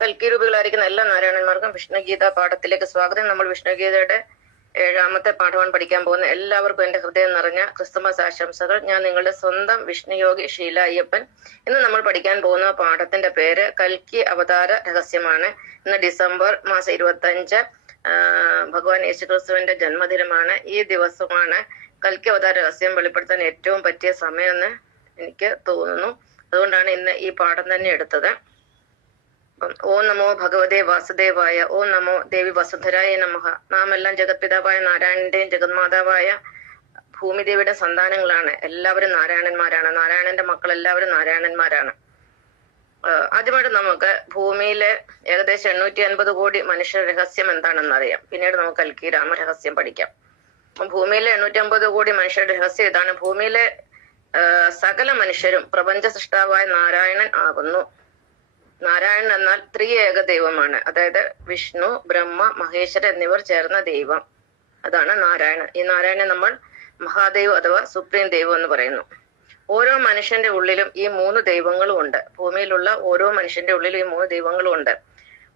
കൽക്കിരൂപികളായിരിക്കുന്ന എല്ലാ നാരായണന്മാർക്കും വിഷ്ണുഗീത പാഠത്തിലേക്ക് സ്വാഗതം. നമ്മൾ വിഷ്ണുഗീതയുടെ 7ാമത്തെ പാഠമാണ് പഠിക്കാൻ പോകുന്നത്. എല്ലാവർക്കും എന്റെ ഹൃദയം നിറഞ്ഞ ക്രിസ്തുമസ് ആശംസകൾ. ഞാൻ നിങ്ങളുടെ സ്വന്തം വിഷ്ണുയോഗി ഷീല അയ്യപ്പൻ. ഇന്ന് നമ്മൾ പഠിക്കാൻ പോകുന്ന പാഠത്തിന്റെ പേര് കൽക്കി അവതാര രഹസ്യമാണ്. ഇന്ന് ഡിസംബർ മാസം 25 ഭഗവാൻ യേശുക്രിസ്തുവിന്റെ ജന്മദിനമാണ്. ഈ ദിവസമാണ് കൽക്കി അവതാര രഹസ്യം വെളിപ്പെടുത്താൻ ഏറ്റവും പറ്റിയ സമയമെന്ന് എനിക്ക് തോന്നുന്നു. അതുകൊണ്ടാണ് ഇന്ന് ഈ പാഠം തന്നെ എടുത്തത്. ഓം നമോ ഭഗവതേ വാസുദേവായ. ഓം നമോ ദേവി വസുന്ധരായ നമഃ. നാം എല്ലാം ജഗത്പിതാവായ നാരായണന്റെയും ജഗന്മാതാവായ ഭൂമിദേവിയുടെ സന്താനങ്ങളാണ്. എല്ലാവരും നാരായണന്മാരാണ്. നാരായണന്റെ മക്കൾ എല്ലാവരും നാരായണന്മാരാണ്. ആദ്യമായിട്ട് നമുക്ക് ഭൂമിയിലെ ഏകദേശം 850 കോടി മനുഷ്യ രഹസ്യം എന്താണെന്ന് അറിയാം. പിന്നീട് നമുക്ക് കൽക്കി രാമരഹസ്യം പഠിക്കാം. ഭൂമിയിലെ 850 കോടി മനുഷ്യരുടെ രഹസ്യം ഇതാണ്. ഭൂമിയിലെ സകല മനുഷ്യരും പ്രപഞ്ച സൃഷ്ടാവായ നാരായണൻ ആകുന്നു. നാരായണൻ എന്നാൽ ത്രിയേക ദൈവമാണ്. അതായത് വിഷ്ണു, ബ്രഹ്മ, മഹേശ്വര എന്നിവർ ചേർന്ന ദൈവം. അതാണ് നാരായണൻ. ഈ നാരായണനെ നമ്മൾ മഹാദൈവം അഥവാ സുപ്രീം ദൈവം എന്ന് പറയുന്നു. ഓരോ മനുഷ്യന്റെ ഉള്ളിലും ഈ 3 ദൈവങ്ങളും ഉണ്ട്. ഭൂമിയിലുള്ള ഓരോ മനുഷ്യന്റെ ഉള്ളിലും ഈ 3 ദൈവങ്ങളും ഉണ്ട്.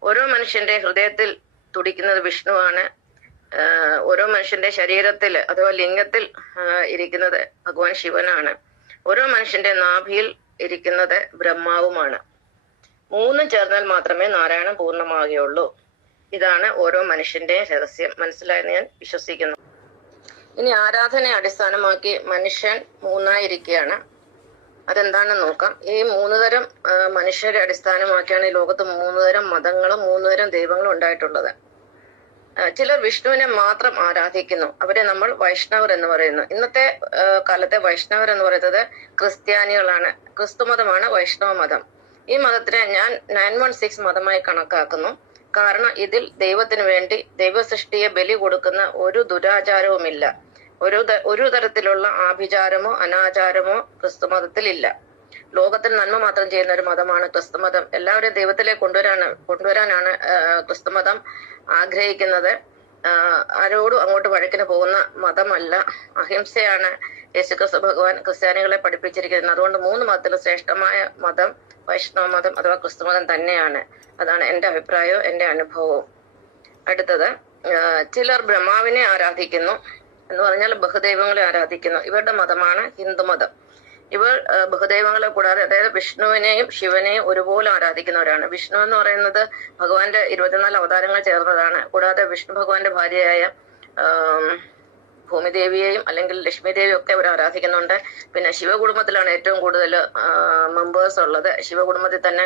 ഓരോ മനുഷ്യന്റെ ഹൃദയത്തിൽ തുടിക്കുന്നത് വിഷ്ണുവാണ്. ഓരോ മനുഷ്യന്റെ ശരീരത്തിൽ അഥവാ ലിംഗത്തിൽ ഇരിക്കുന്നത് ഭഗവാൻ ശിവനാണ്. ഓരോ മനുഷ്യന്റെ നാഭിയിൽ ഇരിക്കുന്നത് ബ്രഹ്മാവുമാണ്. 3 ചേർന്നാൽ മാത്രമേ നാരായണൻ പൂർണ്ണമാകുകയുള്ളൂ. ഇതാണ് ഓരോ മനുഷ്യന്റെ രഹസ്യം. മനസ്സിലായെന്ന് ഞാൻ വിശ്വസിക്കുന്നു. ഇനി ആരാധനയെ അടിസ്ഥാനമാക്കി മനുഷ്യൻ 3ആയിരിക്കുകയാണ്. അതെന്താണെന്ന് നോക്കാം. ഈ 3 തരം മനുഷ്യരെ അടിസ്ഥാനമാക്കിയാണ് ഈ ലോകത്ത് 3 തരം മതങ്ങളും 3 തരം ദൈവങ്ങളും ഉണ്ടായിട്ടുള്ളത്. ചിലർ വിഷ്ണുവിനെ മാത്രം ആരാധിക്കുന്നു. അവരെ നമ്മൾ വൈഷ്ണവർ എന്ന് പറയുന്നു. ഇന്നത്തെ കാലത്തെ വൈഷ്ണവർ എന്ന് പറയുന്നത് ക്രിസ്ത്യാനികളാണ്. ക്രിസ്തുമതമാണ് വൈഷ്ണവ മതം. ഈ മതത്തിനെ ഞാൻ 916 മതമായി കണക്കാക്കുന്നു. കാരണം ഇതിൽ ദൈവത്തിന് വേണ്ടി ദൈവസൃഷ്ടിയെ ബലി കൊടുക്കുന്ന ഒരു ദുരാചാരവുമില്ല. ഒരു തരത്തിലുള്ള ആഭിചാരമോ അനാചാരമോ ക്രിസ്തുമതത്തിൽ ഇല്ല. ലോകത്തിൽ നന്മ മാത്രം ചെയ്യുന്ന ഒരു മതമാണ് ക്രിസ്തുമതം. എല്ലാവരെയും ദൈവത്തിലേക്ക് കൊണ്ടുവരാനാണ് ക്രിസ്തുമതം ആഗ്രഹിക്കുന്നത്. ആരോടും അങ്ങോട്ട് വഴക്കിന് പോകുന്ന മതമല്ല. അഹിംസയാണ് യേശുക്രിസ്തു ഭഗവാൻ ക്രിസ്ത്യാനികളെ പഠിപ്പിച്ചിരിക്കുന്നത്. അതുകൊണ്ട് 3 മതത്തിലും ശ്രേഷ്ഠമായ മതം വൈഷ്ണവ മതം അഥവാ ക്രിസ്തുമതം തന്നെയാണ്. അതാണ് എന്റെ അഭിപ്രായവും എന്റെ അനുഭവവും. അടുത്തത്, ചിലർ ബ്രഹ്മാവിനെ ആരാധിക്കുന്നു എന്ന് പറഞ്ഞാൽ ബഹുദൈവങ്ങളെ ആരാധിക്കുന്നു. ഇവരുടെ മതമാണ് ഹിന്ദുമതം. ഇവർ ബഹുദൈവങ്ങളെ കൂടാതെ അതായത് വിഷ്ണുവിനെയും ശിവനെയും ഒരുപോലെ ആരാധിക്കുന്നവരാണ്. വിഷ്ണു എന്ന് പറയുന്നത് ഭഗവാന്റെ 24 അവതാരങ്ങൾ ചേർന്നതാണ്. കൂടാതെ വിഷ്ണു ഭഗവാന്റെ ഭാര്യയായ ഭൂമിദേവിയെയും അല്ലെങ്കിൽ ലക്ഷ്മി ദേവിയും ഒക്കെ അവർ ആരാധിക്കുന്നുണ്ട്. പിന്നെ ശിവകുടുംബത്തിലാണ് ഏറ്റവും കൂടുതൽ മെമ്പേഴ്സ് ഉള്ളത്. ശിവകുടുംബത്തിൽ തന്നെ